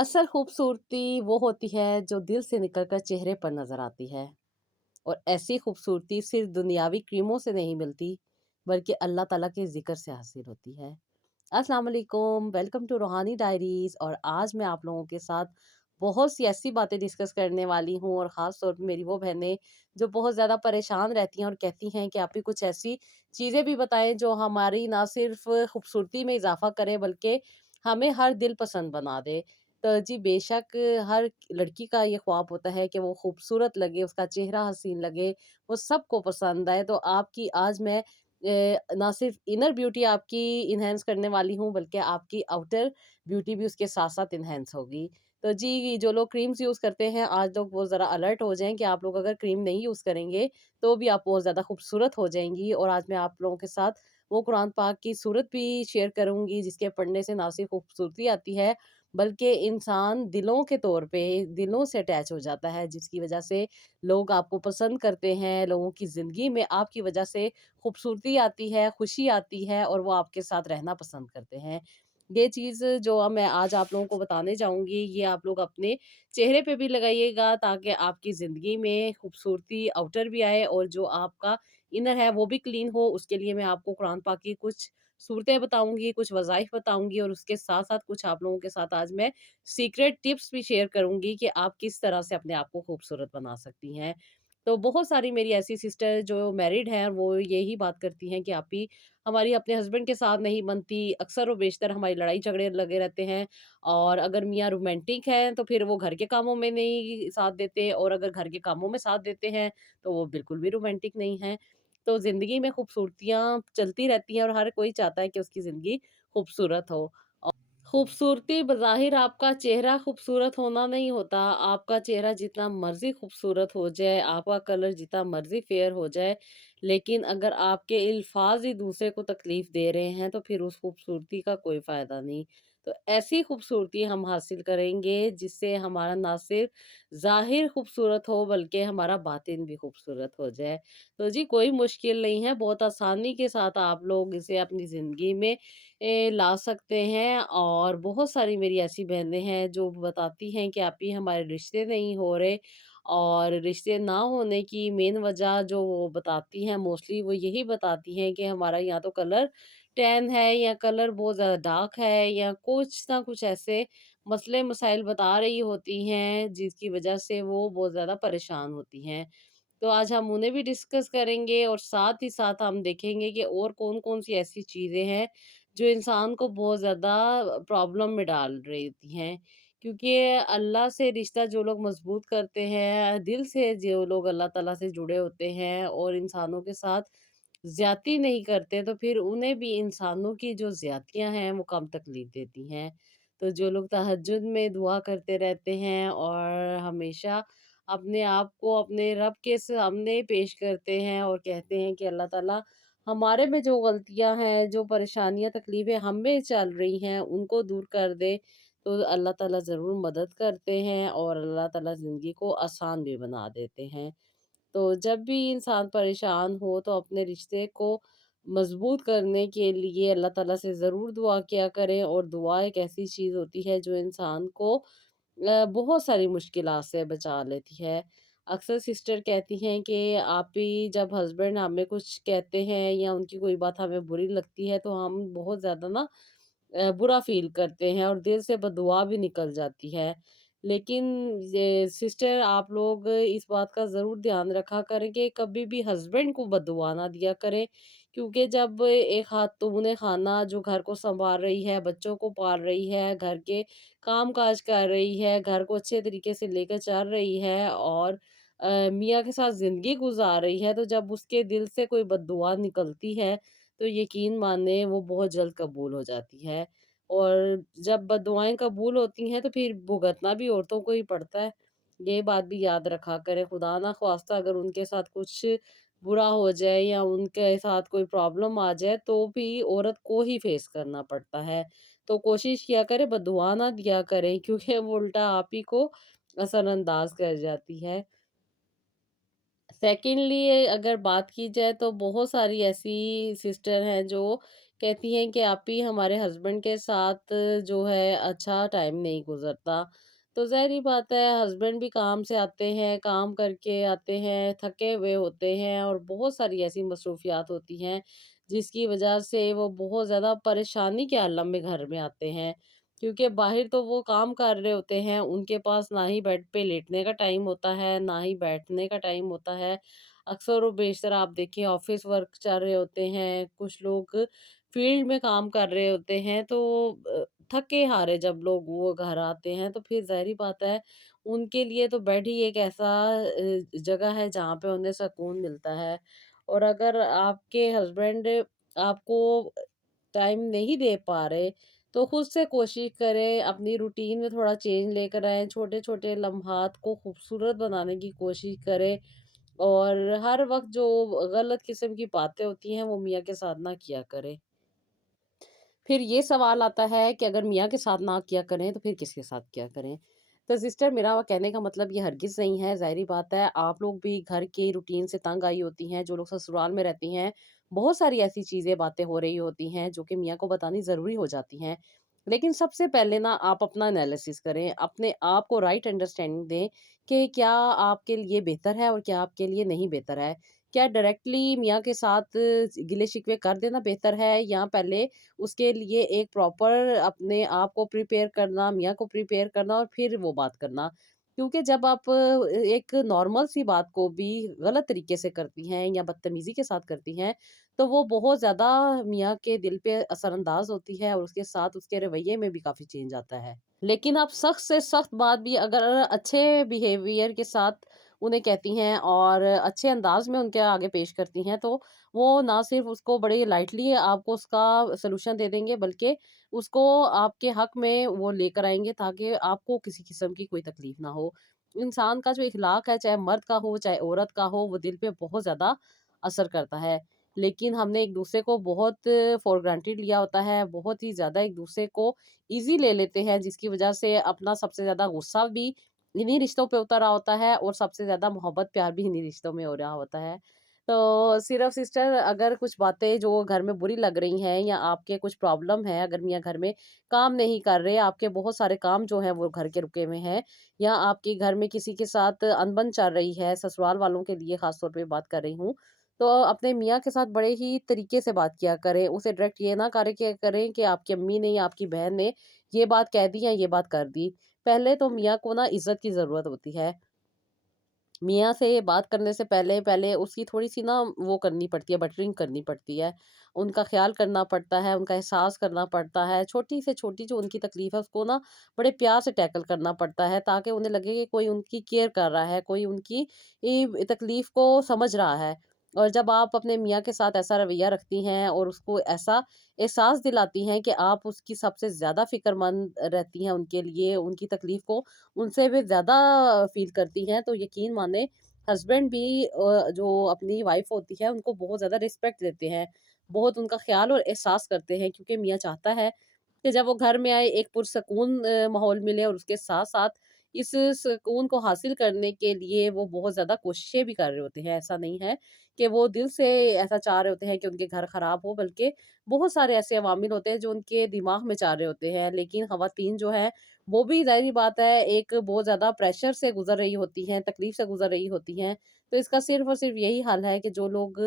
असल खूबसूरती वो होती है जो दिल से निकलकर चेहरे पर नजर आती है। और ऐसी खूबसूरती सिर्फ दुनियावी क्रीमों से नहीं मिलती, बल्कि अल्लाह ताला के जिक्र से हासिल होती है। अस्सलाम वालेकुम, वेलकम टू रूहानी डायरीज। और आज मैं आप लोगों के साथ बहुत सी ऐसी बातें डिस्कस करने वाली हूँ, और ख़ास तौर पे मेरी वो बहनें जो बहुत ज़्यादा परेशान रहती हैं और कहती हैं कि आप ही कुछ ऐसी चीज़ें भी बताएं जो हमारी ना सिर्फ खूबसूरती में इजाफा करे, बल्कि हमें हर दिल पसंद बना दे। तो जी बेशक, हर लड़की का ये ख्वाब होता है कि वो खूबसूरत लगे, उसका चेहरा हसीन लगे, वो सबको पसंद आए। तो आपकी आज मैं ना सिर्फ इनर ब्यूटी आपकी इन्हेंस करने वाली हूँ, बल्कि आपकी आउटर ब्यूटी भी उसके साथ-साथ इन्हेंस होगी। तो जी, जो लोग क्रीम्स यूज़ करते हैं, आज लोग वो ज़रा अलर्ट हो जाएँ कि आप लोग अगर क्रीम नहीं यूज़ करेंगे, तो भी आप बहुत ज़्यादा खूबसूरत हो जाएँगी। और आज मैं आप लोगों के साथ वो कुरान पाक की सूरत भी शेयर करूँगी, जिसके पढ़ने से ना सिर्फ खूबसूरती आती है, बल्कि इंसान दिलों के तौर पे दिलों से अटैच हो जाता है, जिसकी वजह से लोग आपको पसंद करते हैं, लोगों की ज़िंदगी में आपकी वजह से खूबसूरती आती है, खुशी आती है, और वो आपके साथ रहना पसंद करते हैं। ये चीज़ जो अब मैं आज आप लोगों को बताने जाऊँगी, ये आप लोग अपने चेहरे पे भी लगाइएगा, ताकि आपकी ज़िंदगी में खूबसूरती आउटर भी आए और जो आपका इनर है वो भी क्लीन हो। उसके लिए मैं आपको कुरान पाक की कुछ सूरतें बताऊँगी, कुछ वज़ाइफ बताऊँगी, और उसके साथ-साथ कुछ आप लोगों के साथ आज मैं सीक्रेट टिप्स भी शेयर करूँगी कि आप किस तरह से अपने आप को खूबसूरत बना सकती हैं। तो बहुत सारी मेरी ऐसी सिस्टर जो मैरिड हैं, वो यही बात करती हैं कि आप ही हमारी अपने हस्बैंड के साथ नहीं बनती, अक्सर व बेशतर हमारी लड़ाई-झगड़े लगे रहते हैं। और अगर मियाँ रोमांटिक हैं, तो फिर वो घर के कामों में नहीं साथ देते, और अगर घर के कामों में साथ देते हैं, तो वो बिल्कुल भी रोमांटिक नहीं हैं। तो ज़िंदगी में खूबसूरतियाँ चलती रहती हैं, और हर कोई चाहता है कि उसकी ज़िंदगी खूबसूरत हो। खूबसूरती बज़ाहिर आपका चेहरा खूबसूरत होना नहीं होता, आपका चेहरा जितना मर्ज़ी खूबसूरत हो जाए, आपका कलर जितना मर्ज़ी फेयर हो जाए, लेकिन अगर आपके अल्फ़ाज़ ही दूसरे को तकलीफ़ दे रहे हैं, तो फिर उस खूबसूरती का कोई फ़ायदा नहीं। तो ऐसी खूबसूरती हम हासिल करेंगे, जिससे हमारा ना सिर्फ़ ज़ाहिर खूबसूरत हो, बल्कि हमारा बातिन भी खूबसूरत हो जाए। तो जी, कोई मुश्किल नहीं है, बहुत आसानी के साथ आप लोग इसे अपनी ज़िंदगी में ला सकते हैं। और बहुत सारी मेरी ऐसी बहनें हैं जो बताती हैं कि आप ही हमारे रिश्ते नहीं हो रहे, और रिश्ते ना होने की मेन वजह जो वो बताती हैं, मोस्टली वो यही बताती हैं कि हमारा या तो कलर टैन है, या कलर बहुत ज़्यादा डार्क है, या कुछ ना कुछ ऐसे मसले मसाइल बता रही होती हैं, जिसकी वजह से वो बहुत ज़्यादा परेशान होती हैं। तो आज हम उन्हें भी डिस्कस करेंगे, और साथ ही साथ हम देखेंगे कि और कौन-कौन सी ऐसी चीज़ें हैं जो इंसान को बहुत ज़्यादा प्रॉब्लम में डाल रही होती हैं। क्योंकि अल्लाह से रिश्ता जो लोग मज़बूत करते हैं, दिल से जो लोग अल्लाह ताला से जुड़े होते हैं और इंसानों के साथ ज़्यादती नहीं करते, तो फिर उन्हें भी इंसानों की जो ज़्यादतियाँ हैं, वो कम तकलीफ़ देती हैं। तो जो लोग तहज्जुद में दुआ करते रहते हैं और हमेशा अपने आप को अपने रब के सामने पेश करते हैं और कहते हैं कि अल्लाह ताला हमारे में जो गलतियाँ हैं, जो परेशानियाँ, तकलीफ़ें हमें चल रही हैं, उनको दूर कर दे, तो अल्लाह ताला ज़रूर मदद करते हैं, और अल्लाह ताला ज़िंदगी को आसान भी बना देते हैं। तो जब भी इंसान परेशान हो, तो अपने रिश्ते को मजबूत करने के लिए अल्लाह ताला से ज़रूर दुआ किया करें। और दुआ एक ऐसी चीज़ होती है जो इंसान को बहुत सारी मुश्किलात से बचा लेती है। अक्सर सिस्टर कहती हैं कि आप ही जब हस्बैंड हमें कुछ कहते हैं या उनकी कोई बात हमें बुरी लगती है, तो हम बहुत ज़्यादा ना बुरा फ़ील करते हैं, और दिल से बददुआ भी निकल जाती है। लेकिन ये सिस्टर, आप लोग इस बात का ज़रूर ध्यान रखा करें कि कभी भी हस्बैंड को बददुआ ना दिया करें, क्योंकि जब एक हाथ तुमने खाना जो घर को सँभाल रही है, बच्चों को पाल रही है, घर के काम-काज कर रही है, घर को अच्छे तरीके से लेकर चल रही है, और मियाँ के साथ ज़िंदगी गुज़ार रही है, तो जब उसके दिल से कोई बददुआ निकलती है, तो यकीन मानिए वो बहुत जल्द कबूल हो जाती है। और जब बददुआएँ कबूल होती हैं, तो फिर भुगतना भी औरतों को ही पड़ता है। ये बात भी याद रखा करें, खुदा ना ख़वास्ता अगर उनके साथ कुछ बुरा हो जाए या उनके साथ कोई प्रॉब्लम आ जाए, तो भी औरत को ही फ़ेस करना पड़ता है। तो कोशिश किया करें, बददुआ ना दिया करें, क्योंकि वो उल्टा आप ही को असरअंदाज़ कर जाती है। सेकेंडली अगर बात की जाए, तो बहुत सारी ऐसी सिस्टर हैं जो कहती हैं कि आप ही हमारे हस्बैंड के साथ जो है अच्छा टाइम नहीं गुज़रता। तो ज़ाहिर-सी बात है, हस्बैंड भी काम से आते हैं, काम करके आते हैं, थके हुए होते हैं और बहुत सारी ऐसी मसरूफ़ियात होती हैं, जिसकी वजह से वो बहुत ज़्यादा परेशानी के आलम में घर में आते हैं। क्योंकि बाहर तो वो काम कर रहे होते हैं, उनके पास ना ही बेड पे लेटने का टाइम होता है, ना ही बैठने का टाइम होता है। अक्सर और बेशतर आप देखिए ऑफ़िस वर्क चल रहे होते हैं, कुछ लोग फील्ड में काम कर रहे होते हैं, तो थके-हारे जब लोग वो घर आते हैं तो फिर ज़ाहिर-सी बात है, उनके लिए तो बेड ही एक ऐसा जगह है जहाँ पे उन्हें सुकून मिलता है। और अगर आपके हस्बैंड आपको टाइम नहीं दे पा रहे, तो खुद से कोशिश करें, अपनी रूटीन में थोड़ा चेंज लेकर आएँ, छोटे-छोटे लम्हात को खूबसूरत बनाने की कोशिश करें और हर वक़्त जो गलत किस्म की बातें होती हैं, वो मियाँ के साथ ना किया करें। फिर ये सवाल आता है कि अगर मियाँ के साथ ना किया करें, तो फिर किसके साथ किया करें? तो सिस्टर, मेरा कहने का मतलब ये हरगिज़ नहीं है, ज़ाहिर-सी बात है आप लोग भी घर की रूटीन से तंग आई होती हैं, जो लोग ससुराल में रहती हैं, बहुत सारी ऐसी चीज़ें, बातें हो रही होती हैं, जो कि मियाँ को बतानी ज़रूरी हो जाती हैं। लेकिन सबसे पहले ना आप अपना एनालिसिस करें, अपने आप को राइट अंडरस्टैंडिंग दें कि क्या आपके लिए बेहतर है और क्या आपके लिए नहीं बेहतर है। क्या डायरेक्टली मियाँ के साथ गिले-शिकवे कर देना बेहतर है या पहले उसके लिए एक प्रॉपर अपने आप को प्रिपेयर करना, मियाँ को प्रिपेयर करना और फिर वो बात करना। क्योंकि जब आप एक नॉर्मल सी बात को भी गलत तरीके से करती हैं या बदतमीज़ी के साथ करती हैं, तो वो बहुत ज़्यादा मियाँ के दिल पे असरअंदाज़ होती है और उसके साथ उसके रवैये में भी काफ़ी चेंज आता है। लेकिन आप सख्त से सख्त बात भी अगर अच्छे बिहेवियर के साथ उन्हें कहती हैं और अच्छे अंदाज़ में उनके आगे पेश करती हैं, तो वो ना सिर्फ़ उसको बड़े लाइटली आपको उसका सॉल्यूशन दे देंगे, बल्कि उसको आपके हक़ में वो लेकर आएँगे ताकि आपको किसी किस्म की कोई तकलीफ़ ना हो। इंसान का जो इख़लाक़ है, चाहे मर्द का हो, चाहे औरत का हो, वो दिल पे बहुत ज़्यादा असर करता है। लेकिन हमने एक-दूसरे को बहुत फॉर ग्रांटेड लिया होता है, बहुत ही ज़्यादा एक-दूसरे को ईज़ी ले लेते हैं, जिसकी वजह से अपना सबसे ज़्यादा गुस्सा भी इन्हीं रिश्तों पे उतर रहा होता है और सबसे ज़्यादा मोहब्बत प्यार भी इन्हीं रिश्तों में हो रहा होता है। तो सिर्फ़ सिस्टर, अगर कुछ बातें जो घर में बुरी लग रही हैं या आपके कुछ प्रॉब्लम है, अगर मियाँ घर में काम नहीं कर रहे, आपके बहुत सारे काम जो हैं वो घर के रुके हुए हैं या आपके घर में किसी के साथ अनबन चल रही है, ससुराल वालों के लिए ख़ास तौर पे बात कर रही हूँ, तो अपने मियाँ के साथ बड़े ही तरीके से बात किया करें। उसे डायरेक्ट ये ना करें कि आपकी अम्मी ने या आपकी बहन ने ये बात कह दी या ये बात कर दी। पहले तो मियाँ को ना इज़्ज़त की ज़रूरत होती है। मियाँ से बात करने से पहले पहले उसकी थोड़ी-सी ना वो करनी पड़ती है, बटरिंग करनी पड़ती है। उनका ख़्याल करना पड़ता है, उनका एहसास करना पड़ता है। छोटी से छोटी जो उनकी तकलीफ़ है उसको ना बड़े प्यार से टैकल करना पड़ता है ताकि उन्हें लगे कि कोई उनकी केयर कर रहा है, कोई उनकी तकलीफ़ को समझ रहा है। और जब आप अपने मियाँ के साथ ऐसा रवैया रखती हैं और उसको ऐसा एहसास दिलाती हैं कि आप उसकी सबसे ज़्यादा फ़िक्रमंद रहती हैं उनके लिए, उनकी तकलीफ़ को उनसे भी ज़्यादा फ़ील करती हैं, तो यकीन माने हस्बैंड भी जो अपनी वाइफ़ होती है उनको बहुत ज़्यादा रिस्पेक्ट देते हैं। बहुत उनका ख़्याल और एहसास करते हैं क्योंकि मियाँ चाहता है कि जब वो घर में आए एक पुरसकून माहौल मिले और उसके साथ-साथ इस सुकून को हासिल करने के लिए वो बहुत ज़्यादा कोशिशें भी कर रहे होते हैं। ऐसा नहीं है कि वो दिल से ऐसा चाह रहे होते हैं कि उनके घर ख़राब हो, बल्कि बहुत सारे ऐसे अवामिल होते हैं जो उनके दिमाग में चाह रहे होते हैं। लेकिन ख़वातीन जो हैं वो भी ज़ाहिर-सी बात है एक बहुत ज़्यादा प्रेशर से गुज़र रही होती हैं, तकलीफ़ से गुज़र रही होती हैं। तो इसका सिर्फ़ और सिर्फ़ यही हल है कि जो लोग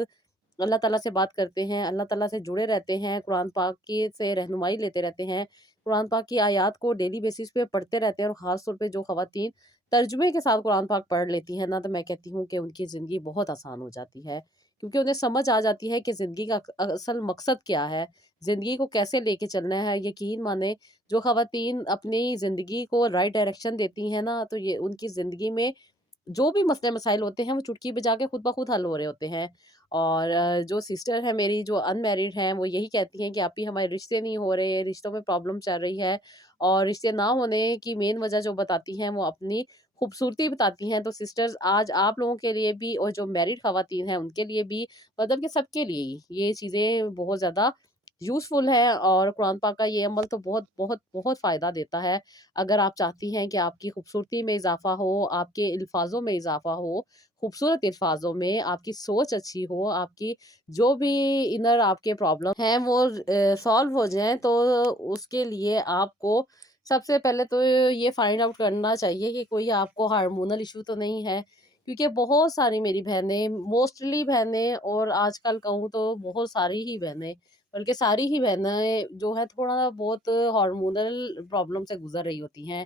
अल्लाह ताला से बात करते हैं, अल्लाह ताला से जुड़े रहते हैं, कुरान पाक की से रहनुमाई लेते रहते हैं, कुरान पाक की आयत को डेली बेसिस पे पढ़ते रहते हैं और ख़ास तौर पे जो ख़वातीन तर्जुमे के साथ कुरान पाक पढ़ लेती हैं ना, तो मैं कहती हूँ कि उनकी ज़िंदगी बहुत आसान हो जाती है। क्योंकि उन्हें समझ आ जाती है कि ज़िंदगी का असल मकसद क्या है, ज़िंदगी को कैसे लेके चलना है। यकीन माने जो ख़वातीन अपनी ज़िंदगी को राइट डायरेक्शन देती हैं ना, तो ये उनकी ज़िंदगी में जो भी मसले-मसाइल होते हैं, वो चुटकी बजा के खुद ब खुद हल हो रहे होते हैं। और जो सिस्टर है मेरी जो अनमैरिड हैं, वो यही कहती हैं कि आप ही हमारे रिश्ते नहीं हो रहे, रिश्तों में प्रॉब्लम चल रही है और रिश्ते ना होने की मेन वजह जो बताती हैं, वो अपनी खूबसूरती बताती हैं। तो सिस्टर्स, आज आप लोगों के लिए भी और जो मैरिड ख़वातीन हैं, उनके लिए भी, मतलब कि सबके लिए ही ये चीज़ें बहुत ज़्यादा यूज़फुल है और कुरान पाक का ये अमल तो बहुत बहुत बहुत फ़ायदा देता है। अगर आप चाहती हैं कि आपकी खूबसूरती में इज़ाफ़ा हो, आपके अल्फ़ाज़ों में इज़ाफ़ा हो, खूबसूरत अल्फ़ाज़ों में, आपकी सोच अच्छी हो, आपकी जो भी इनर आपके प्रॉब्लम हैं वो सॉल्व हो जाएँ, तो उसके लिए आपको सबसे पहले तो ये फाइंड आउट करना चाहिए कि कोई आपको हार्मोनल इश्यू तो नहीं है। क्योंकि बहुत सारी मेरी बहनें, मोस्टली बहनें और आजकल कहूँ तो बहुत सारी ही बहनें, बल्कि सारी ही बहनें जो है थोड़ा बहुत हार्मोनल प्रॉब्लम से गुजर रही होती हैं।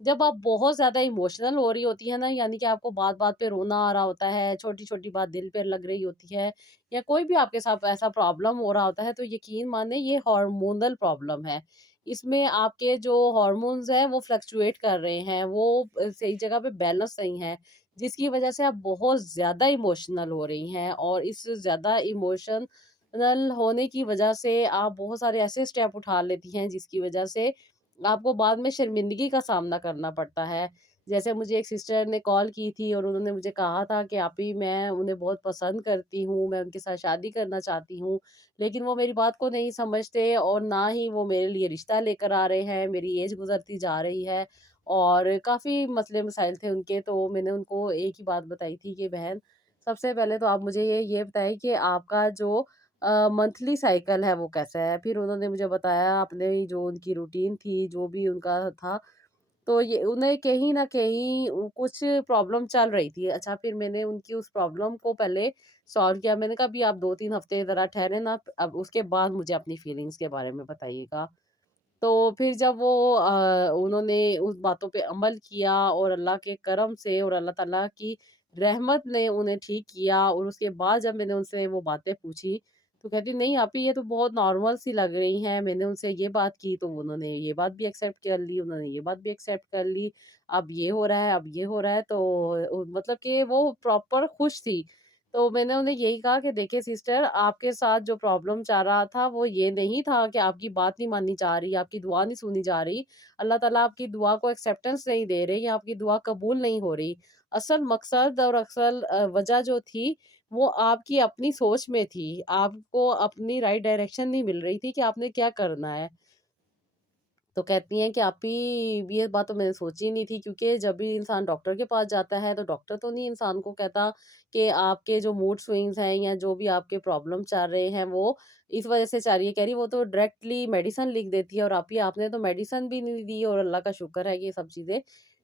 जब आप बहुत ज़्यादा इमोशनल हो रही होती है ना, यानी कि आपको बात-बात पे रोना आ रहा होता है, छोटी-छोटी बात दिल पे लग रही होती है, या कोई भी आपके साथ ऐसा प्रॉब्लम हो रहा होता है, तो यकीन मानिए ये हार्मोनल प्रॉब्लम है। इसमें आपके जो हार्मोन्स हैं वो फ्लक्चुएट कर रहे हैं, वो सही जगह पे बैलेंस नहीं है, जिसकी वजह से आप बहुत ज़्यादा इमोशनल हो रही हैं, और इस ज़्यादा इमोशनल होने की वजह से आप बहुत सारे ऐसे स्टेप उठा लेती हैं जिसकी वजह से आपको बाद में शर्मिंदगी का सामना करना पड़ता है। जैसे मुझे एक सिस्टर ने कॉल की थी और उन्होंने मुझे कहा था कि आपी मैं उन्हें बहुत पसंद करती हूँ, मैं उनके साथ शादी करना चाहती हूँ, लेकिन वो मेरी बात को नहीं समझते और ना ही वो मेरे लिए रिश्ता लेकर आ रहे हैं, मेरी एज गुज़रती जा रही है और काफ़ी मसले मसाइल थे उनके। तो मैंने उनको एक ही बात बताई थी कि बहन, सबसे पहले तो आप मुझे ये बताएँ कि आपका जो मंथली साइकिल है वो कैसा है? फिर उन्होंने मुझे बताया अपने जो उनकी रूटीन थी, जो भी उनका था, तो ये उन्हें कहीं न कहीं कुछ प्रॉब्लम चल रही थी। अच्छा, फिर मैंने उनकी उस प्रॉब्लम को पहले सॉल्व किया। मैंने कहा अभी आप 2-3 हफ्ते ज़रा ठहरे ना, अब उसके बाद मुझे अपनी फीलिंग्स के बारे में बताइएगा। तो फिर जब वो उन्होंने उस बातों पे अमल किया और अल्लाह के करम से और अल्लाह ताला की रहमत ने उन्हें ठीक किया, और उसके बाद जब मैंने उनसे वो बातें पूछी, तो कहती नहीं आपी ये तो बहुत नॉर्मल सी लग रही हैं। मैंने उनसे ये बात की तो उन्होंने ये बात भी एक्सेप्ट कर ली, उन्होंने ये बात भी एक्सेप्ट कर ली। अब ये हो रहा है, अब ये हो रहा है, तो मतलब कि वो प्रॉपर खुश थी। तो मैंने उन्हें यही कहा कि देखिए सिस्टर, आपके साथ जो प्रॉब्लम चल रहा था वो ये नहीं था कि आपकी बात नहीं मानी जा रही, आपकी दुआ नहीं सुनी जा रही। अल्लाह ताला आपकी दुआ को एक्सेप्टेंस नहीं दे रहे या आपकी दुआ कबूल नहीं हो रही। असल मकसद और असल वजह जो थी वो आपकी अपनी सोच में थी। आपको अपनी राइट डायरेक्शन नहीं मिल रही थी कि आपने क्या करना है। तो कहती हैं कि आपी ये बात तो मैंने सोची नहीं थी, क्योंकि जब भी इंसान डॉक्टर के पास जाता है तो डॉक्टर तो नहीं इंसान को कहता कि आपके जो मूड स्विंग्स हैं या जो भी आपके प्रॉब्लम चल रहे हैं वो इस वजह से चल रही है, कह रही वो तो डायरेक्टली मेडिसिन लिख देती है, और आपी आपने तो मेडिसिन भी नहीं दी और अल्लाह का शुक्र है कि ये सब चीज़ें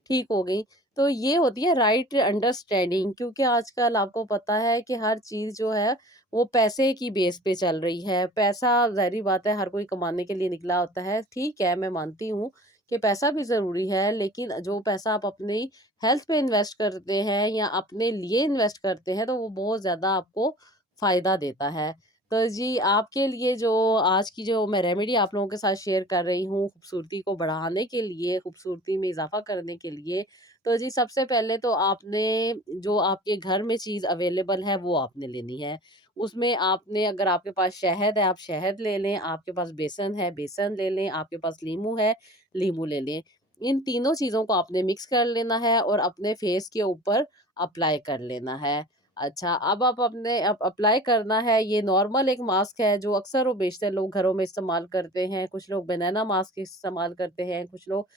ठीक हो गई। तो ये होती है राइट अंडरस्टैंडिंग, क्योंकि आजकल आपको पता है कि हर चीज़ जो है वो पैसे की बेस पे चल रही है। पैसा ज़ाहिर-सी बात है हर कोई कमाने के लिए निकला होता है। ठीक है, मैं मानती हूँ कि पैसा भी ज़रूरी है, लेकिन जो पैसा आप अपनी हेल्थ पे इन्वेस्ट करते हैं या अपने लिए इन्वेस्ट करते हैं, तो वो बहुत ज़्यादा आपको फ़ायदा देता है। तो जी, आपके लिए जो आज की जो मैं रेमेडी आप लोगों के साथ शेयर कर रही हूँ, खूबसूरती को बढ़ाने के लिए, खूबसूरती में इज़ाफ़ा करने के लिए, तो जी सबसे पहले तो आपने जो आपके घर में चीज़ अवेलेबल है, वो आपने लेनी है। उसमें आपने, अगर आपके पास शहद है, आप शहद ले लें, आपके पास बेसन है, बेसन ले लें, आपके पास लींबू है, लींबू ले लें। इन तीनों चीज़ों को आपने मिक्स कर लेना है और अपने फेस के ऊपर अप्लाई कर लेना है। अच्छा, अब आप अपने अप्लाई करना है, ये नॉर्मल एक मास्क है जो अक्सर वो बेशतर लोग घरों में इस्तेमाल करते हैं। कुछ लोग बनाना मास्क इस्तेमाल करते हैं, कुछ लोग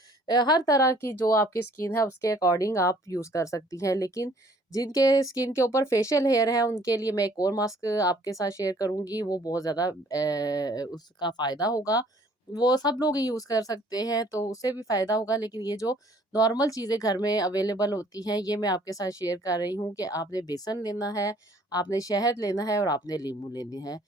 हर तरह की जो आपकी स्किन है उसके अकॉर्डिंग आप यूज़ कर सकती हैं। लेकिन जिनके स्किन के ऊपर फेशियल हेयर है उनके लिए मैं एक और मास्क आपके साथ शेयर करूँगी, वो बहुत ज़्यादा उसका फ़ायदा होगा। वो सब लोग यूज़ कर सकते हैं तो उससे भी फ़ायदा होगा, लेकिन ये जो नॉर्मल चीज़ें घर में अवेलेबल होती हैं ये मैं आपके साथ शेयर कर रही हूँ कि आपने बेसन लेना है, आपने शहद लेना है और आपने नींबू लेने हैं।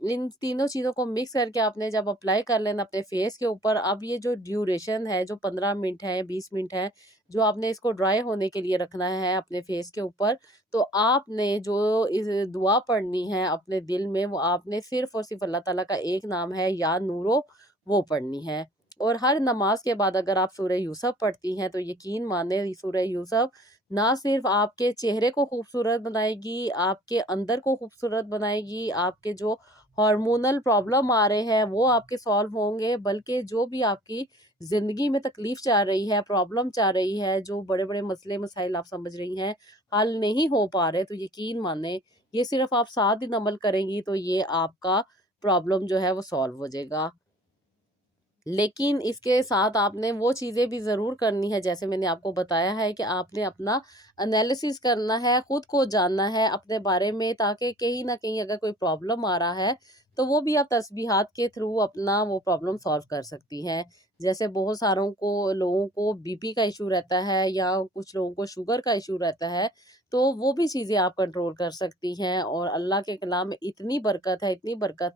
इन तीनों चीज़ों को मिक्स करके आपने जब अप्लाई कर लेना अपने फेस के ऊपर, अब ये जो ड्यूरेशन है, जो 15 मिनट है, 20 मिनट है, जो आपने इसको ड्राई होने के लिए रखना है अपने फेस के ऊपर, तो आपने जो इस दुआ पढ़नी है अपने दिल में, वो आपने सिर्फ़ और सिर्फ़ अल्लाह ताला का एक नाम है या नूरो, वो पढ़नी है। और हर नमाज़ के बाद अगर आप सूरह यूसुफ पढ़ती हैं, तो यकीन मानिए सूरह यूसुफ ना सिर्फ़ आपके चेहरे को खूबसूरत बनाएगी, आपके अंदर को खूबसूरत बनाएगी, आपके जो हार्मोनल प्रॉब्लम आ रहे हैं वो आपके सॉल्व होंगे, बल्कि जो भी आपकी ज़िंदगी में तकलीफ़ चल रही है, प्रॉब्लम चल रही है, जो बड़े-बड़े मसले मसाइल आप समझ रही हैं, हल नहीं हो पा रहे, तो यकीन मानें ये सिर्फ़ आप 7 दिन अमल करेंगी तो ये आपका प्रॉब्लम जो है वो सॉल्व हो जाएगा। लेकिन इसके साथ आपने वो चीज़ें भी ज़रूर करनी है, जैसे मैंने आपको बताया है कि आपने अपना एनालिसिस करना है, खुद को जानना है अपने बारे में, ताकि कहीं न कहीं अगर कोई प्रॉब्लम आ रहा है, तो वो भी आप तस्बीहात के थ्रू अपना वो प्रॉब्लम सॉल्व कर सकती हैं। जैसे बहुत सारों को लोगों को बीपी का इश्यू रहता है या कुछ लोगों को शुगर का इश्यू रहता है, तो वो भी चीज़ें आप कंट्रोल कर सकती हैं, और अल्लाह के कलाम में इतनी बरकत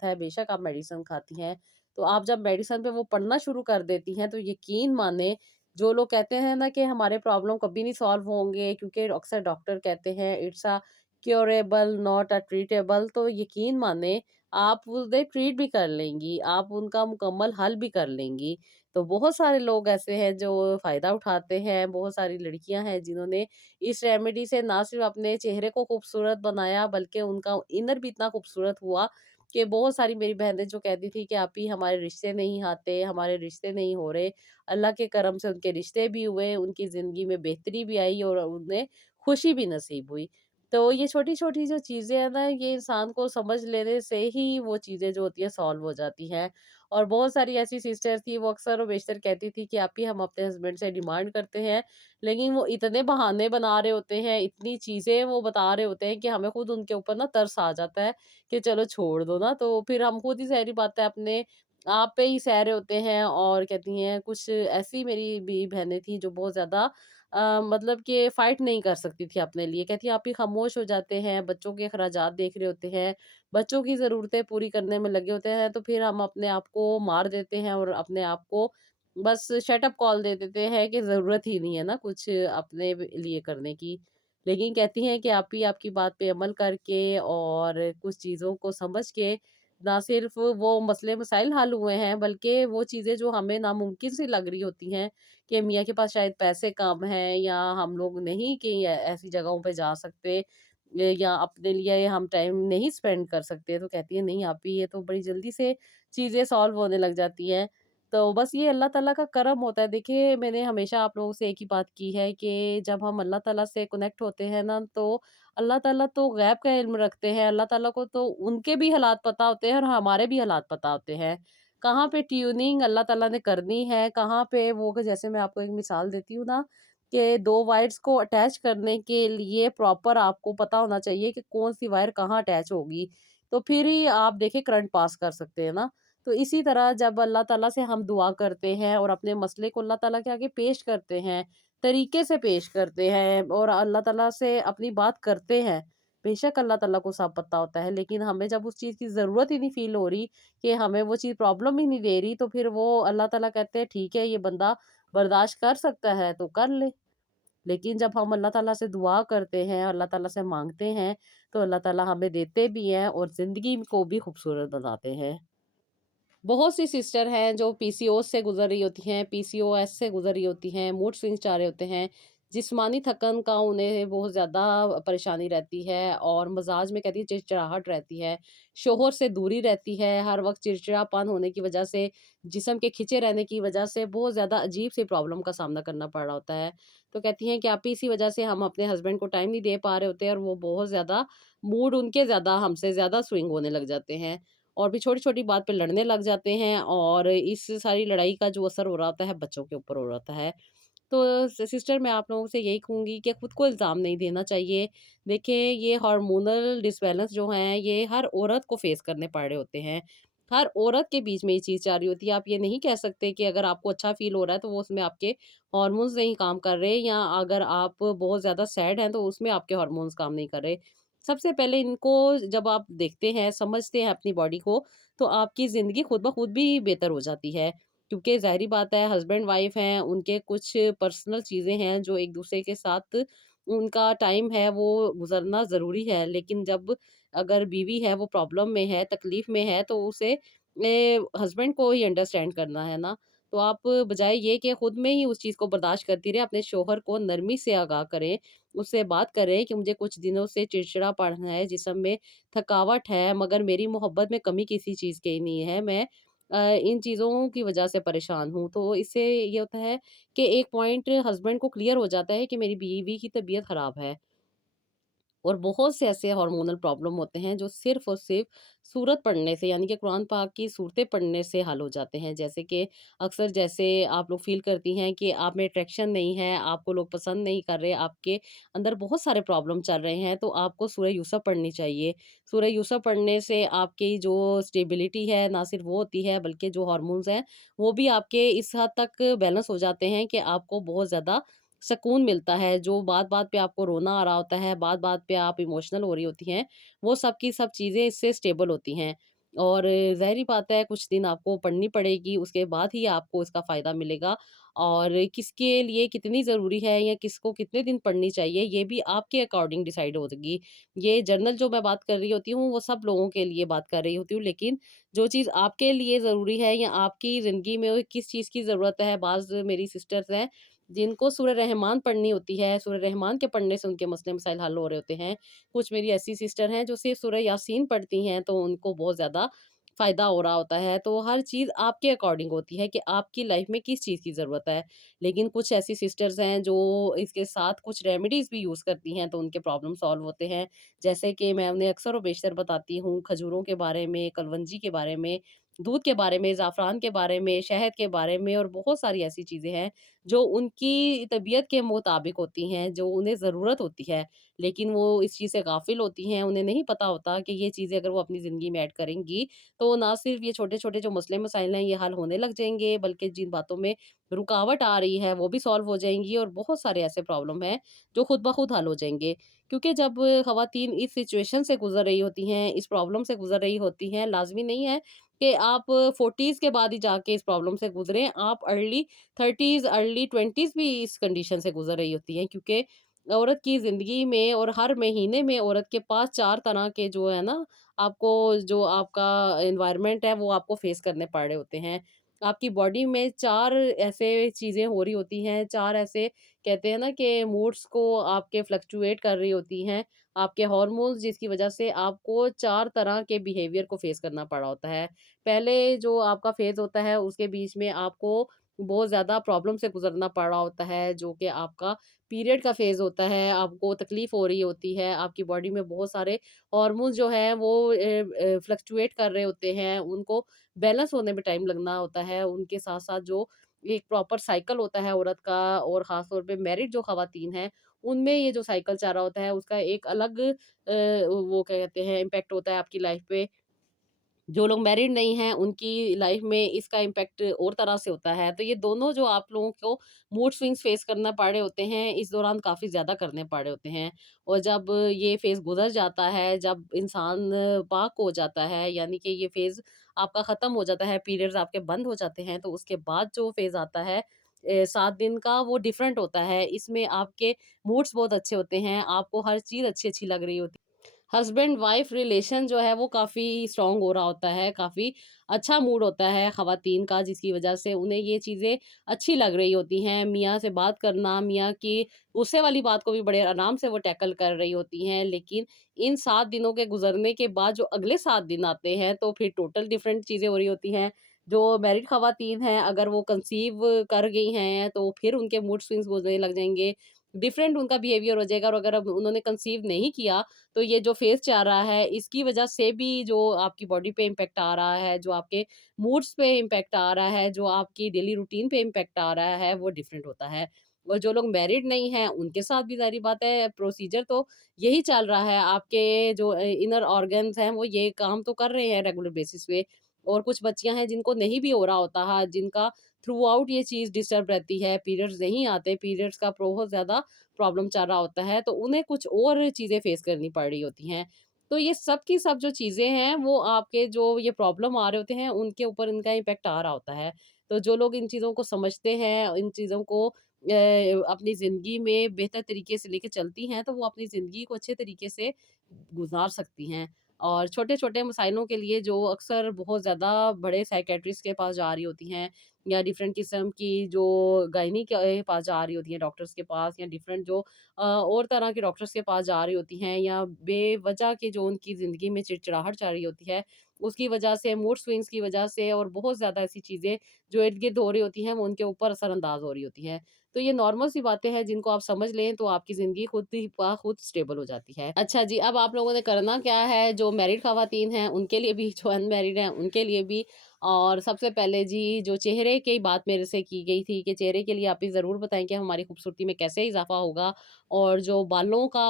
है, बेशक आप मेडिसिन खाती हैं, तो आप जब मेडिसिन पे वो पढ़ना शुरू कर देती हैं, तो यकीन माने, जो लोग कहते हैं ना कि हमारे प्रॉब्लम कभी नहीं सॉल्व होंगे, क्योंकि अक्सर डॉक्टर कहते हैं it's a curable not a treatable, तो यकीन माने आप उन्हें ट्रीट भी कर लेंगी, आप उनका मुकम्मल हल भी कर लेंगी। तो बहुत सारे लोग ऐसे हैं जो फ़ायदा उठाते हैं, बहुत सारी लड़कियां हैं जिन्होंने इस रेमेडी से ना सिर्फ अपने चेहरे को खूबसूरत बनाया, बल्कि उनका इनर भी इतना खूबसूरत हुआ कि बहुत सारी मेरी बहनें जो कहती थी कि आप ही हमारे रिश्ते नहीं आते, हमारे रिश्ते नहीं हो रहे। अल्लाह के करम से उनके रिश्ते भी हुए, उनकी ज़िंदगी में बेहतरी भी आई और उन्हें खुशी भी नसीब हुई। तो ये छोटी-छोटी जो चीज़ें हैं ना, ये इंसान को समझ लेने से ही वो चीज़ें जो होती हैं सॉल्व हो जाती हैं। और बहुत सारी ऐसी सिस्टर थी, वो अक्सर और बेशतर कहती थी कि आप ही हम अपने हस्बैंड से डिमांड करते हैं, लेकिन वो इतने बहाने बना रहे होते हैं, इतनी चीज़ें वो बता रहे होते हैं कि हमें खुद उनके ऊपर ना तरस आ जाता है कि चलो छोड़ दो ना, तो फिर हम खुद ही ज़ाहिर-सी बात है अपने आप पे ही सह रहे होते हैं, और कहती हैं कुछ ऐसी मेरी भी बहनें थी जो बहुत ज़्यादा मतलब कि फ़ाइट नहीं कर सकती थी अपने लिए। कहती हैं आप ही खामोश हो जाते हैं, बच्चों के अखराजात देख रहे होते हैं, बच्चों की ज़रूरतें पूरी करने में लगे होते हैं, तो फिर हम अपने आप को मार देते हैं और अपने आप को बस शट अप कॉल दे देते हैं कि ज़रूरत ही नहीं है ना कुछ अपने लिए करने की। लेकिन कहती हैं कि आप ही आपकी बात पे अमल करके और कुछ चीज़ों को समझ के, ना सिर्फ़ वो मसले-मसाइल हल हुए हैं, बल्कि वो चीज़ें जो हमें नामुमकिन सी लग रही होती हैं कि मियाँ के पास शायद पैसे कम हैं, या हम लोग नहीं कि ऐसी जगहों पे जा सकते, या अपने लिए हम टाइम नहीं स्पेंड कर सकते, तो कहती है नहीं आप ही, ये तो बड़ी जल्दी से चीज़ें सॉल्व होने लग जाती हैं। तो बस ये अल्लाह ताला का करम होता है। देखिए, मैंने हमेशा आप लोगों से एक ही बात की है कि जब हम अल्लाह ताला से कनेक्ट होते हैं ना, तो अल्लाह ताला तो गैब का इल्म रखते हैं। अल्लाह ताला को तो उनके भी हालात पता होते हैं और हमारे भी हालात पता होते हैं। कहाँ पे ट्यूनिंग अल्लाह ताला ने करनी है, कहाँ पे वो, जैसे मैं आपको एक मिसाल देती हूँ ना, कि 2 वायर्स को अटैच करने के लिए प्रॉपर आपको पता होना चाहिए कि कौन-सी वायर कहाँ अटैच होगी। तो फिर ही आप देखिए करंट पास कर सकते हैं ना। तो इसी तरह जब अल्लाह ताला से हम दुआ करते हैं और अपने मसले को अल्लाह ताला के आगे पेश करते हैं, तरीके से पेश करते हैं और अल्लाह ताला से अपनी बात करते हैं, बेशक अल्लाह ताला को सब पता होता है, लेकिन हमें जब उस चीज़ की ज़रूरत ही नहीं फ़ील हो रही कि हमें वो चीज़ प्रॉब्लम ही नहीं दे रही, तो फिर वो अल्लाह ताला कहते हैं ठीक है, ये बंदा बर्दाश्त कर सकता है तो कर ले। लेकिन जब हम अल्लाह ताला से दुआ करते हैं, अल्लाह ताला से माँगते हैं, तो अल्लाह ताला हमें देते भी हैं और ज़िंदगी को भी खूबसूरत बनाते हैं। बहुत सी सिस्टर हैं जो पीसीओएस से गुजर रही होती हैं, पीसीओएस से गुजर रही होती हैं, मूड स्विंग्स आ रहे होते हैं, जिस्मानी थकन का उन्हें बहुत ज़्यादा परेशानी रहती है और मिजाज में कहती है चिड़चिड़ाहट रहती है, शोहर से दूरी रहती है, हर वक्त चिड़चिड़ापन होने की वजह से, जिस्म के खिंचे रहने की वजह से बहुत ज़्यादा अजीब सी प्रॉब्लम का सामना करना पड़ रहा होता है। तो कहती हैं कि आप ही इसी वजह से हम अपने हस्बैंड को टाइम नहीं दे पा रहे होते हैं और वो बहुत ज़्यादा मूड उनके ज़्यादा हमसे ज़्यादा स्विंग होने लग जाते हैं। और भी छोटी-छोटी बात पे लड़ने लग जाते हैं और इस सारी लड़ाई का जो असर हो रहा होता है बच्चों के ऊपर हो रहा होता है। तो सिस्टर मैं आप लोगों से यही कहूँगी कि खुद को इल्ज़ाम नहीं देना चाहिए। देखिए ये हार्मोनल डिसबैलेंस जो हैं ये हर औरत को फेस करने पड़ रहे होते हैं। हर औरत के बीच में ये चीज़ जा रही होती है। आप ये नहीं कह सकते कि अगर आपको अच्छा फ़ील हो रहा है तो वो उसमें आपके हार्मोन्स नहीं काम कर रहे, या अगर आप बहुत ज़्यादा सैड हैं तो उसमें आपके हार्मोन्स काम नहीं कर रहे। सबसे पहले इनको जब आप देखते हैं, समझते हैं अपनी बॉडी को, तो आपकी ज़िंदगी खुद ब खुद भी बेहतर हो जाती है। क्योंकि ज़ाहिर-सी बात है हस्बैंड वाइफ हैं, उनके कुछ पर्सनल चीज़ें हैं जो एक-दूसरे के साथ उनका टाइम है वो गुज़रना ज़रूरी है। लेकिन जब अगर बीवी है वो प्रॉब्लम में है, तकलीफ़ में है, तो उसे हस्बैंड को ही अंडरस्टैंड करना है ना। तो आप बजाए ये कि खुद में ही उस चीज़ को बर्दाश्त करती रहें, अपने शौहर को नरमी से आगाह करें, उससे बात करें कि मुझे कुछ दिनों से चिड़चिड़ापन है, जिस्म में थकावट है, मगर मेरी मोहब्बत में कमी किसी चीज़ की नहीं है। मैं इन चीज़ों की वजह से परेशान हूँ। तो इससे ये होता है कि एक पॉइंट हस्बैंड को क्लियर हो जाता है कि मेरी बीवी की तबीयत ख़राब है। और बहुत से ऐसे हार्मोनल प्रॉब्लम होते हैं जो सिर्फ़ और सिर्फ़ सूरत पढ़ने से यानी कि कुरान पाक की सूरतें पढ़ने से हल हो जाते हैं। जैसे कि अक्सर जैसे आप लोग फ़ील करती हैं कि आप में अट्रैक्शन नहीं है, आपको लोग पसंद नहीं कर रहे, आपके अंदर बहुत सारे प्रॉब्लम चल रहे हैं, तो आपको सूरह यूसुफ पढ़नी चाहिए। सूरह यूसुफ पढ़ने से आपकी जो स्टेबिलिटी है, ना सिर्फ़ वो होती है बल्कि जो हार्मोन्स हैं, वो भी आपके इस हद तक बैलेंस हो जाते हैं कि आपको बहुत ज़्यादा सुकून मिलता है। जो बात-बात पे आपको रोना आ रहा होता है, बात-बात पे आप इमोशनल हो रही होती हैं, वो सब की सब चीज़ें इससे स्टेबल होती हैं। और ज़ाहिर-सी बात है कुछ दिन आपको पढ़नी पड़ेगी, उसके बाद ही आपको इसका फ़ायदा मिलेगा। और किसके लिए कितनी ज़रूरी है या किसको कितने दिन पढ़नी चाहिए, ये भी आपके अकॉर्डिंग डिसाइड होगी। ये जर्नल जो मैं बात कर रही होती हूँ, वो सब लोगों के लिए बात कर रही होती हूँ, लेकिन जो चीज़ आपके लिए ज़रूरी है या आपकी ज़िंदगी में किस चीज़ की ज़रूरत है, बाज़ मेरी सिस्टर्स हैं जिनको सूरह रहमान पढ़नी होती है, सूरह रहमान के पढ़ने से उनके मसले मसाइल हल हो रहे होते हैं। कुछ मेरी ऐसी सिस्टर हैं जो सिर्फ़ सूरह यासीन पढ़ती हैं, तो उनको बहुत ज़्यादा फ़ायदा हो रहा होता है। तो हर चीज़ आपके अकॉर्डिंग होती है कि आपकी लाइफ़ में किस चीज़ की ज़रूरत है। लेकिन कुछ ऐसी सिस्टर्स हैं जो इसके साथ कुछ रेमेडीज़ भी यूज़ करती हैं, तो उनके प्रॉब्लम सॉल्व होते हैं। जैसे कि मैं उन्हें अक्सर व बेशतर बताती हूँ, खजूरों के बारे में, कलवंजी के बारे में, दूध के बारे में, ज़ाफ़रान के बारे में, शहद के बारे में और बहुत सारी ऐसी चीज़ें हैं जो उनकी तबीयत के मुताबिक होती हैं, जो उन्हें ज़रूरत होती है, लेकिन वो इस चीज़ से गाफ़िल होती हैं। उन्हें नहीं पता होता कि ये चीज़ें अगर वो अपनी ज़िंदगी में ऐड करेंगी, तो ना सिर्फ़ ये छोटे-छोटे जो मसले-मसाइल हैं, ये हल होने लग जाएँगे, बल्कि जिन बातों में रुकावट आ रही है, वो भी सॉल्व हो जाएँगी और बहुत सारे ऐसे प्रॉब्लम हैं, जो खुद ब खुद हल हो जाएँगे। क्योंकि जब ख़वातीन इस सिचुएशन से गुज़र रही होती हैं, इस प्रॉब्लम से गुज़र रही होती हैं, लाज़मी नहीं है कि आप 40s के बाद ही जाके इस प्रॉब्लम से गुज़रें। आप अर्ली 30s अर्ली 20s भी इस कंडीशन से गुज़र रही होती हैं, क्योंकि औरत की ज़िंदगी में और हर महीने में औरत के पास 4 तरह के जो है ना, आपको जो आपका एनवायरनमेंट है वो आपको फेस करने पड़ रहे होते हैं। आपकी बॉडी में 4 ऐसे चीज़ें हो रही होती हैं, 4 ऐसे कहते हैं ना कि मूड्स को आपके फ्लक्चुएट कर रही होती हैं, आपके हार्मोन्स, जिसकी वज़ह से आपको 4 तरह के बिहेवियर को फेस करना पड़ रहा होता है। पहले जो आपका फ़ेज़ होता है उसके बीच में आपको बहुत ज़्यादा प्रॉब्लम से गुज़रना पड़ रहा होता है, जो कि आपका पीरियड का फ़ेज़ होता है, आपको तकलीफ़ हो रही होती है, आपकी बॉडी में बहुत सारे हार्मोन्स जो हैं वो फ्लक्चुएट कर रहे होते हैं, उनको बैलेंस होने में टाइम लगना होता है। उनके साथ-साथ जो एक प्रॉपर साइकिल होता है औरत का, और ख़ास तौर पे मैरिड जो ख़वातीन हैं, उनमें ये जो साइकिल चल रहा होता है उसका एक अलग वो क्या कहते हैं इम्पैक्ट होता है आपकी लाइफ़ पे। जो लोग मैरिड नहीं हैं, उनकी लाइफ में इसका इम्पैक्ट और तरह से होता है। तो ये दोनों जो आप लोगों को मूड स्विंग्स फेस करना पड़ रहे होते हैं, इस दौरान काफ़ी ज़्यादा करने पड़ रहे होते हैं। और जब ये फ़ेज़ गुज़र जाता है, जब इंसान पाक हो जाता है, यानी कि ये फ़ेज़ आपका ख़त्म हो जाता है, पीरियड्स आपके बंद हो जाते हैं, तो उसके बाद जो फ़ेज़ आता है 7 दिन का, वो डिफरेंट होता है। इसमें आपके मूड्स बहुत अच्छे होते हैं, आपको हर चीज़ अच्छी-अच्छी लग रही होती है। हस्बैंड वाइफ रिलेशन जो है वो काफ़ी स्ट्रॉन्ग हो रहा होता है, काफ़ी अच्छा मूड होता है ख़वातीन का, जिसकी वजह से उन्हें ये चीज़ें अच्छी लग रही होती हैं। मियाँ से बात करना, मियाँ की गुस्से वाली बात को भी बड़े आराम से वो टैकल कर रही होती हैं। लेकिन इन 7 दिनों के गुज़रने के बाद जो अगले 7 दिन आते हैं, तो फिर टोटल डिफरेंट चीज़ें हो रही होती हैं। जो मैरिड ख़वातीन हैं, अगर वो कंसीव कर गई हैं, तो फिर उनके मूड स्विंग्स होने लग जाएँगे। डिफरेंट उनका बिहेवियर हो जाएगा, और अगर अब उन्होंने कंसीव नहीं किया, तो ये जो फेज़ चल रहा है, इसकी वजह से भी जो आपकी बॉडी पे इम्पैक्ट आ रहा है, जो आपके मूड्स पे इम्पैक्ट आ रहा है, जो आपकी डेली रूटीन पे इम्पैक्ट आ रहा है, वो डिफरेंट होता है। और जो लोग मैरिड नहीं हैं, उनके साथ भी ज़ाहिर-सी बात है प्रोसीजर तो यही चल रहा है। आपके जो इनर ऑर्गन्स हैं, वो ये काम तो कर रहे हैं रेगुलर बेसिस पे। और कुछ बच्चियाँ हैं जिनको नहीं भी हो रहा होता है, जिनका थ्रू आउट ये चीज़ डिस्टर्ब रहती है, पीरियड्स नहीं आते, पीरियड्स का बहुत ज़्यादा प्रॉब्लम चल रहा होता है, तो उन्हें कुछ और चीज़ें फेस करनी पड़ रही होती हैं। तो ये सब की सब जो चीज़ें हैं, वो आपके जो ये प्रॉब्लम आ रहे होते हैं, उनके ऊपर इनका इम्पैक्ट आ रहा होता है। तो जो लोग इन चीज़ों को समझते हैं, इन चीज़ों को अपनी ज़िंदगी में बेहतर तरीके से लेके चलती हैं, तो वो अपनी ज़िंदगी को अच्छे तरीके से गुज़ार सकती हैं। और छोटे-छोटे मसाइलों के लिए जो अक्सर बहुत ज़्यादा बड़े साइकियाट्रिस्ट के पास जा रही होती हैं, या डिफरेंट किस्म की जो गायनी के पास जा रही होती हैं, डॉक्टर्स के पास, या डिफरेंट जो और तरह के डॉक्टर्स के पास जा रही होती हैं, या बेवजह की जो उनकी ज़िंदगी में चिड़चिड़ाहट चल रही होती है, उसकी वजह से, मूड स्विंग्स की वजह से, और बहुत ज़्यादा ऐसी चीज़ें जो इर्द-गिर्द हो रही होती हैं, वो उनके ऊपर असरअंदाज़ हो रही होती हैं। तो ये नॉर्मल सी बातें हैं जिनको आप समझ लें तो आपकी ज़िंदगी खुद ही खुद स्टेबल हो जाती है। अच्छा जी, अब आप लोगों ने करना क्या है, जो मैरिड ख़वातीन हैं उनके लिए भी, जो अनमैरिड हैं उनके लिए भी। और सबसे पहले जी, जो चेहरे की बात मेरे से की गई थी कि चेहरे के लिए आप भी ज़रूर बताएँ कि हमारी खूबसूरती में कैसे इज़ाफ़ा होगा, और जो बालों का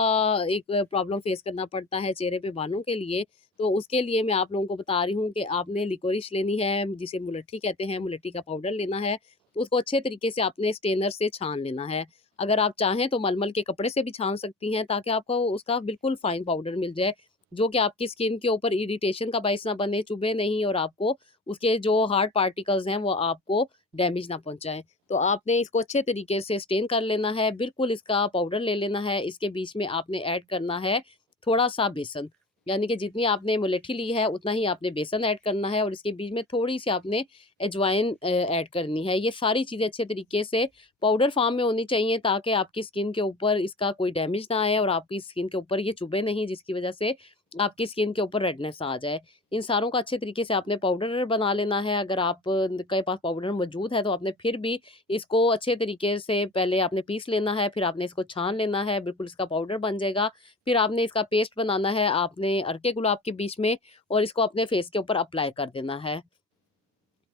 एक प्रॉब्लम फ़ेस करना पड़ता है चेहरे पे बालों के लिए, तो उसके लिए मैं आप लोगों को बता रही हूँ कि आपने लिकोरिश लेनी है, जिसे मुलट्ठी कहते हैं, मुलट्ठी का पाउडर लेना है। उसको अच्छे तरीके से आपने स्ट्रेनर से छान लेना है। अगर आप चाहें तो मलमल के कपड़े से भी छान सकती हैं, ताकि आपको उसका बिल्कुल फाइन पाउडर मिल जाए, जो कि आपकी स्किन के ऊपर इरिटेशन का बायस ना बने, चुभे नहीं, और आपको उसके जो हार्ड पार्टिकल्स हैं वो आपको डैमेज ना पहुँचाएँ। तो आपने इसको अच्छे तरीके से स्टेन कर लेना है, बिल्कुल इसका पाउडर ले लेना है। इसके बीच में आपने ऐड करना है थोड़ा-सा बेसन, यानी कि जितनी आपने मुलट्ठी ली है उतना ही आपने बेसन ऐड करना है, और इसके बीच में थोड़ी-सी आपने अजवाइन ऐड करनी है। ये सारी चीज़ें अच्छे तरीके से पाउडर फॉर्म में होनी चाहिए, ताकि आपकी स्किन के ऊपर इसका कोई डैमेज ना आए और आपकी स्किन के ऊपर ये चुभे नहीं, जिसकी वज़ह से आपकी स्किन के ऊपर रेडनेस आ जाए। इन सारों का अच्छे तरीके से आपने पाउडर बना लेना है। अगर आप के पास पाउडर मौजूद है तो आपने फिर भी इसको अच्छे तरीके से पहले आपने पीस लेना है, फिर आपने इसको छान लेना है, बिल्कुल इसका पाउडर बन जाएगा। फिर आपने इसका पेस्ट बनाना है, आपने हल्के गुलाब के बीच में, और इसको अपने फेस के ऊपर अप्लाई कर देना है।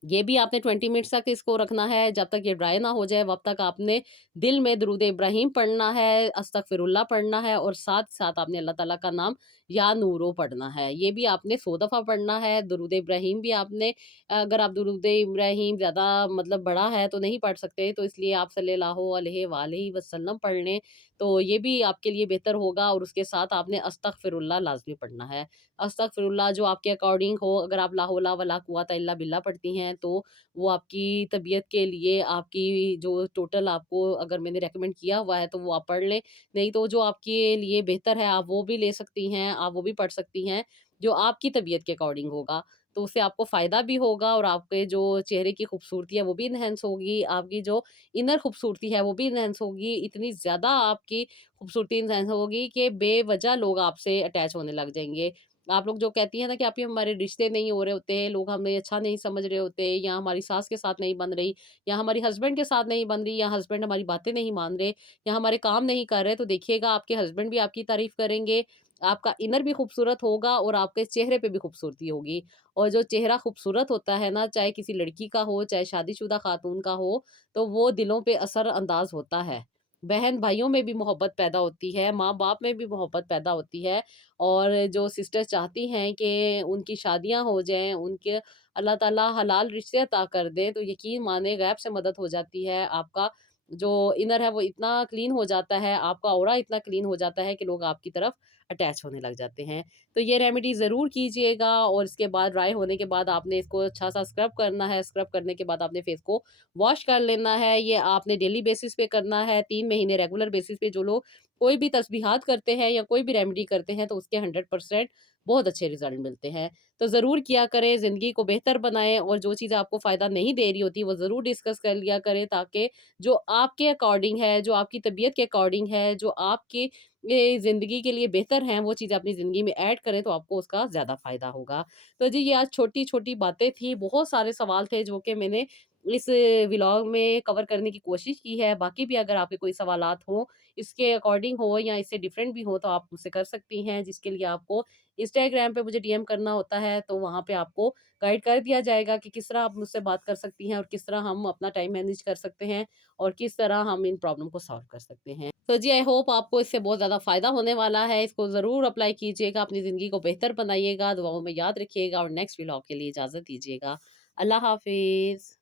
ये भी आपने 20 मिनट्स तक इसको रखना है, जब तक ये ड्राई ना हो जाए, वब तक आपने दिल में दुरूद इब्राहिम पढ़ना है, अस्तगफिरुल्लाह पढ़ना है, और साथ-साथ आपने अल्लाह ताला का नाम या नूरो पढ़ना है। ये भी आपने 100 दफ़ा पढ़ना है। दुरूद इब्राहिम भी आपने, अगर आप दुरूद इब्राहिम ज़्यादा मतलब बड़ा है तो नहीं पढ़ सकते, तो इसलिए आप सल्लल्लाहु अलैहि वालैहि वसल्लम पढ़ लें, तो ये भी आपके लिए बेहतर होगा। और उसके साथ आपने अस्तगफिरुल्लाह लाज़मी पढ़ना है। अस्तगफिरुल्लाह जो आपके अकॉर्डिंग हो, अगर आप ला हौला वला कुव्वता इल्ला बिल्लाह पढ़ती हैं, तो वो आपकी तबीयत के लिए, आपकी जो टोटल आपको अगर मैंने रेकमेंड किया हुआ है, तो वो आप पढ़ लें। नहीं तो जो आपके लिए बेहतर है, आप वो भी ले सकती हैं, आप वो भी पढ़ सकती हैं, जो आपकी तबीयत के अकॉर्डिंग होगा। तो उससे आपको फ़ायदा भी होगा, और आपके जो चेहरे की खूबसूरती है, वो भी एनहांस होगी, आपकी जो इनर खूबसूरती है, वो भी एनहांस होगी। इतनी ज़्यादा आपकी खूबसूरती एनहांस होगी कि बेवजह लोग आपसे अटैच होने लग जाएँगे। आप लोग जो कहती हैं ना कि आप ये हमारे रिश्ते नहीं हो रहे होते, लोग हमें अच्छा नहीं समझ रहे होते, या हमारी सास के साथ नहीं बन रही, या हमारी हस्बैंड के साथ नहीं बन रही, या हस्बैंड हमारी बातें नहीं मान रहे, या हमारे काम नहीं कर रहे, तो देखिएगा आपके हस्बैंड भी आपकी तारीफ करेंगे, आपका इनर भी खूबसूरत होगा, और आपके चेहरे पे भी खूबसूरती होगी। और जो चेहरा खूबसूरत होता है ना, चाहे किसी लड़की का हो, चाहे शादीशुदा खातून का हो, तो वो दिलों पे असर अंदाज होता है। बहन भाइयों में भी मोहब्बत पैदा होती है, माँ बाप में भी मोहब्बत पैदा होती है, और जो सिस्टर्स चाहती हैं कि उनकी शादियाँ हो जाएँ, उनके अल्लाह ताला हलाल रिश्ते अता कर दे, तो यकीन माने गैब से मदद हो जाती है। आपका जो इनर है वो इतना क्लीन हो जाता है, आपका ऑरा इतना क्लीन हो जाता है कि लोग आपकी तरफ अटैच होने लग जाते हैं। तो ये रेमेडी ज़रूर कीजिएगा, और इसके बाद ड्राई होने के बाद आपने इसको अच्छा-सा स्क्रब करना है। स्क्रब करने के बाद आपने फेस को वॉश कर लेना है। ये आपने डेली बेसिस पे करना है, 3 महीने रेगुलर बेसिस पे। जो लोग कोई भी तस्बीहात करते हैं या कोई भी रेमेडी करते हैं, तो उसके 100% बहुत अच्छे रिज़ल्ट मिलते हैं। तो ज़रूर किया करें, ज़िंदगी को बेहतर बनाएँ, और जो चीज़ आपको फ़ायदा नहीं दे रही होती, वो ज़रूर डिस्कस कर लिया करें, ताकि जो आपके अकॉर्डिंग है, जो आपकी तबीयत के अकॉर्डिंग है, जो आपकी ये ज़िंदगी के लिए बेहतर हैं, वो चीज़ें अपनी ज़िंदगी में ऐड करें, तो आपको उसका ज़्यादा फ़ायदा होगा। तो जी, ये आज छोटी-छोटी बातें थी, बहुत सारे सवाल थे जो कि मैंने इस व्लॉग में कवर करने की कोशिश की है। बाकी भी अगर आपके कोई सवालात हों, इसके अकॉर्डिंग हो या इससे डिफरेंट भी हो, तो आप मुझसे कर सकती हैं, जिसके लिए आपको इंस्टाग्राम पे मुझे डीएम करना होता है, तो वहाँ पे आपको गाइड कर दिया जाएगा कि किस तरह आप मुझसे बात कर सकती हैं, और किस तरह हम अपना टाइम मैनेज कर सकते हैं, और किस तरह हम इन प्रॉब्लम को सॉल्व कर सकते हैं। तो जी, आई होप आपको इससे बहुत ज़्यादा फ़ायदा होने वाला है। इसको ज़रूर अप्लाई कीजिएगा, अपनी ज़िंदगी को बेहतर बनाइएगा, दुआओं में याद रखिएगा, और नेक्स्ट व्लॉग के लिए इजाज़त दीजिएगा। अल्लाह हाफ़िज़।